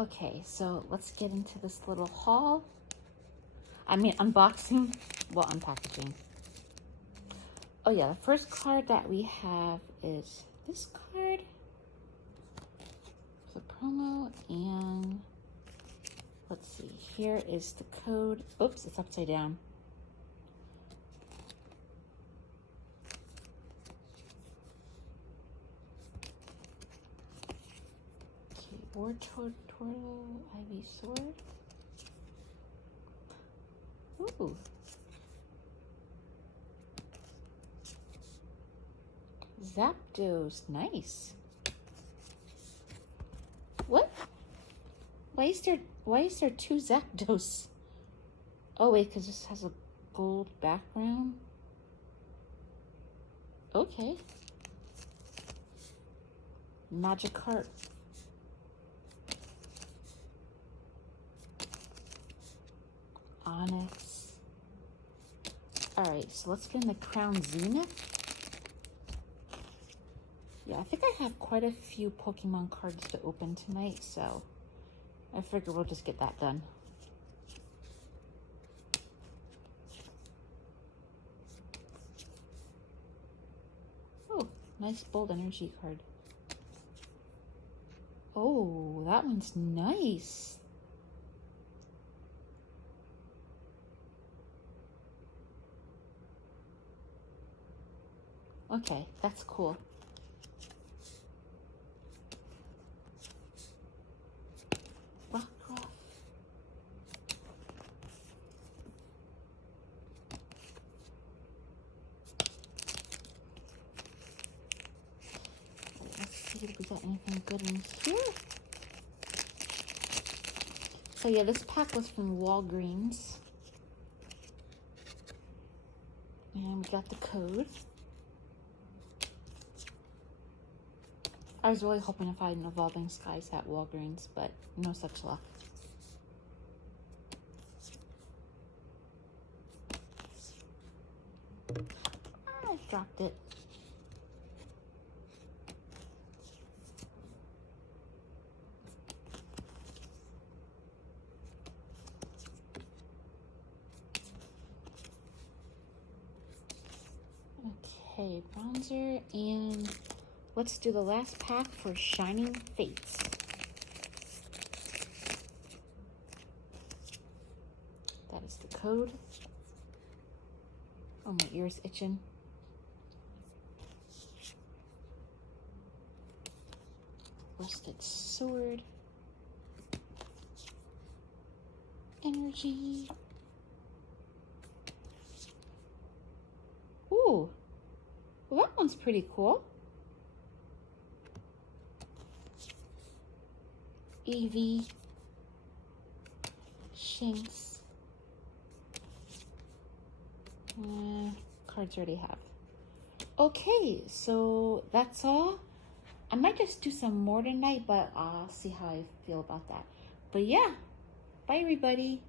Okay, so let's get into this little haul. I mean, unboxing. Well, unpackaging. Oh yeah, the first card that we have is this card. It's a promo, and let's see. Here is the code. Oops, it's upside down. Okay, War Turtle Ivy Sword. Ooh. Zapdos, nice. What? Why is there two Zapdos? Oh wait, because this has a gold background. Okay. Magikarp. Onyx. Alright, so let's get in the Crown Zenith. Yeah, I think I have quite a few Pokemon cards to open tonight, so I figure we'll just get that done. Oh, nice bold energy card. Oh, that one's nice. Okay, that's cool. Let's see if we got anything good in here. So yeah, this pack was from Walgreens. And we got the code. I was really hoping to find Evolving Skies at Walgreens, but no such luck. I dropped it. Okay, bronzer, and let's do the last pack for Shining Fates. That is the code. Oh, my ear's itching. Rusted Sword. Energy. Ooh. Well, that one's pretty cool. Eevee. Shinx. Cards already have. Okay, so that's all. I might just do some more tonight, but I'll see how I feel about that. But yeah, bye everybody.